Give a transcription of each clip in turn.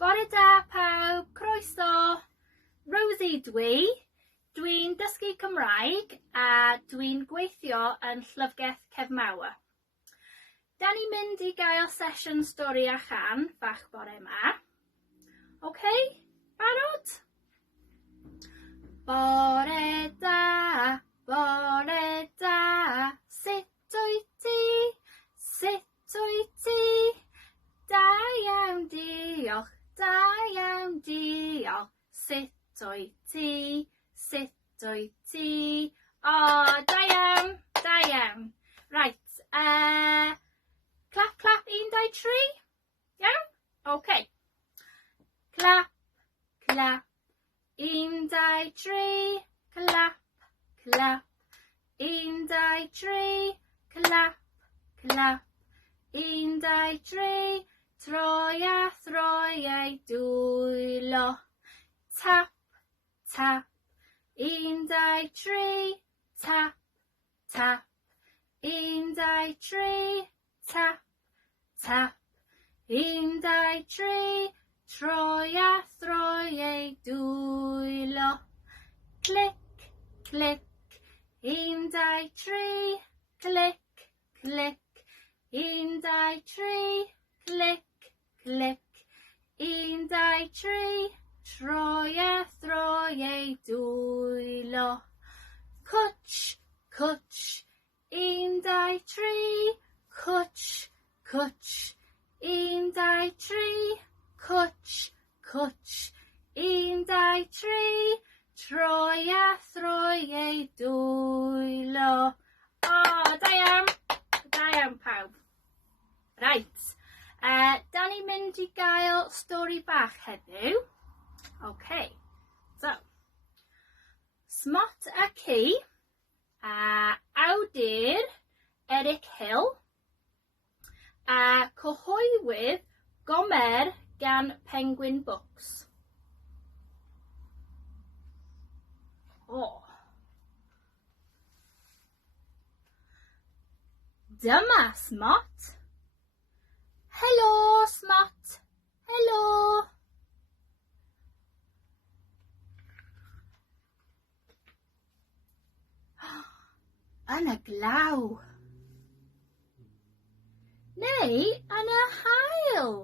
Bore da pawb, croeso, Rosie dwi'n dysgu Cymraeg a dwi'n gweithio yn Llyfrgell Cefmawr. Da ni'n mynd I gael sesiwn stori a chan bach bore yma. OK, barod? Bore da, sut wyt ti? Sut wyt ti? Da iawn, diolch, da iawn, diolch. Sut wyt ti? Sut wyt ti? Oh, da iawn, da iawn. Right, clap, clap, 1, 2, 3. Iawn? OK. Clap, clap, 1, 2, 3. Clap, clap, 1, 2, 3. Clap, clap, 1, 2, 3. Troi a throi ei dwylo. Tap, tap, 1, 2, 3. Tap, tap, 1, 2, 3. Tap, tap, 1, 2, 3. Troi a throi ei dwylo. Clic, clic, 1, 2, 3. Clic, clic, 1, 2, 3. Clic, clic, 1, 2, 3. Troi a throi ei dwylo. Cwtch, cwtch, 1, 2, 3. Cwtch, cwtch, 1, 2, 3. Cwtch, cwtch, 1, 2, 3. Troi a throi ei dwylo. Oh, da iawn pawb. Right, da ni'n mynd I gael stori bach heddiw. OK, so, Smot a Ci, awdur Eric Hill, a cyhoedwydd Gomer gan Penguin Books. Oh. Dyma Smot. Helo, Smot. Helo. Yn y glaw. Neu yn y haul.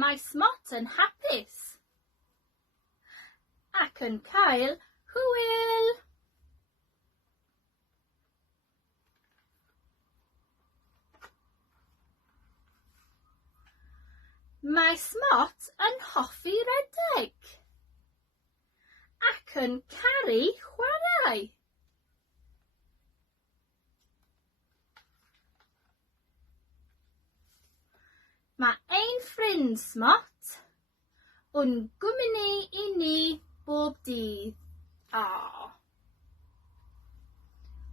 Mae Smot yn hapus ac yn cael hwyl. Mae Smot yn hoffi rhedeg ac yn caru chwarae. Mae ein ffrind Smot yn gwmni I ni bob dydd.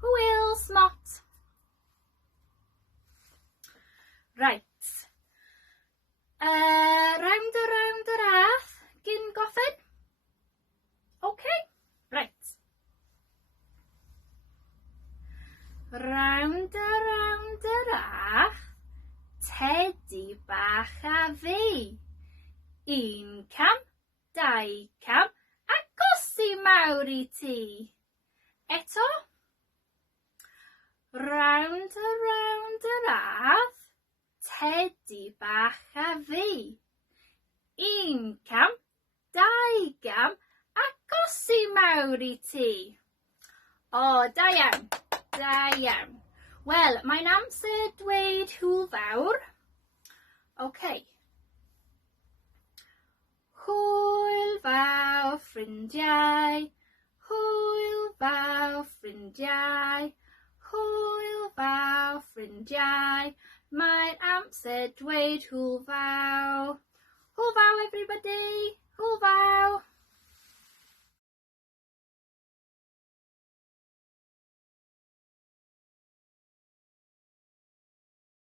Hwyl, Smot. Right. Round y rath gyn goffen. OK, right. Round y rath, tedi bach a fi. 1 cam, 2 cam, a gosi mawr I ti. Eto. Round y rath, tedi bach a fi. 1 cam, 2 cam, a gosi mawr I ti. O, da iawn, da iawn. Wel, mae'n amser dweud hwyl fawr. OK. Hwyl fawr ffrindiau, hwyl fawr ffrindiau, hwyl fawr ffrindiau. Mae'n amser dweud hwyl fawr.